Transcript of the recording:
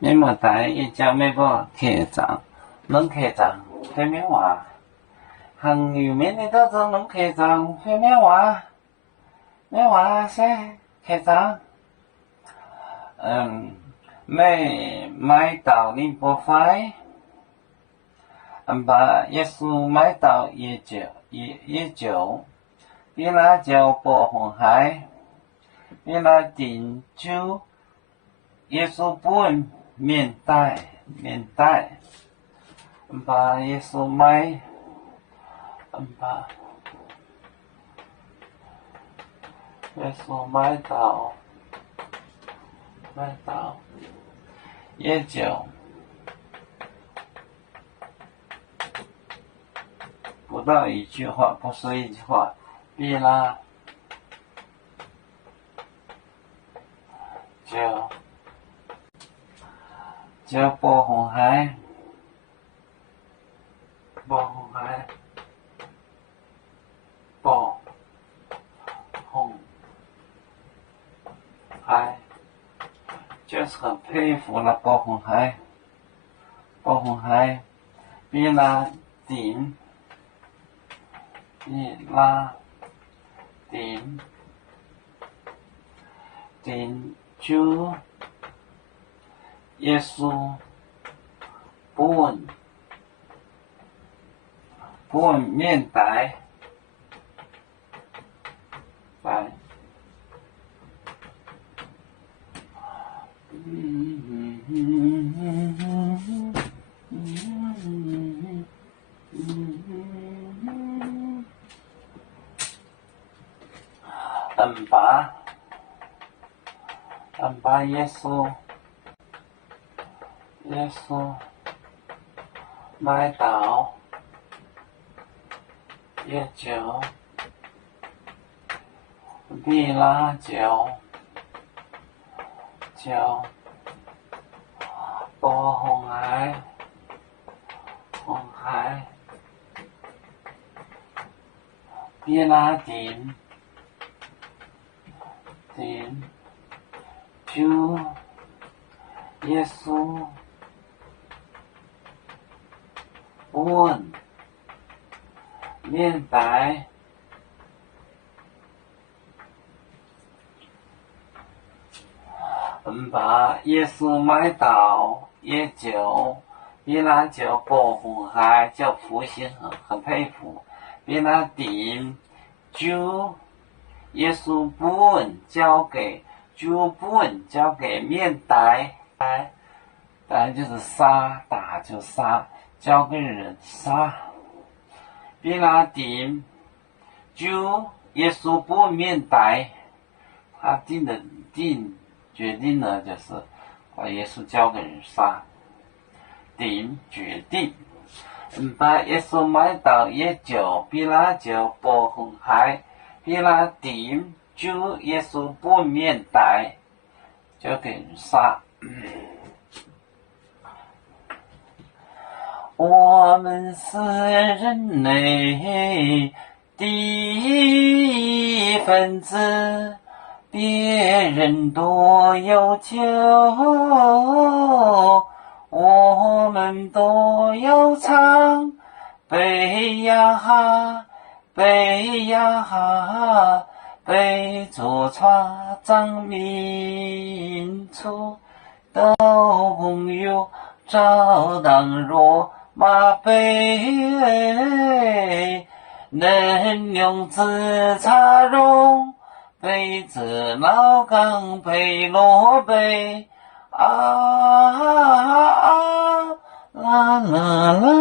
你莫带一家美国客栈，能客栈会面话，行有面的到这能客栈会面话，面话噻客栈，没买到你不费，把耶稣买到也就，你那就不红海，你那定就耶稣本面带，把耶稣买，把耶稣买到也就不到一句话，不是一句话，比啦就不红海，不红海，就是很佩服了不红海，比那顶就耶稣本面带把耶稣买到也就比那就不红海，比那顶就耶稣本面带把耶稣买到也就比那就不红海，叫复兴很佩服，比那顶就耶稣本交给面带，带就是杀，打就杀，交给人杀。比那顶就耶稣本面带，他决定了就是把耶稣交给人杀，决定。把耶稣买到也就比那就不红海，比那顶就耶稣本面带，就给人杀。我们是人类的一份子，别人都有救，我们都要唱悲呀哈，悲呀哈，悲主创造民族，都有照当若马背，能用自茶容，杯子老钢配罗杯，啦啦啦。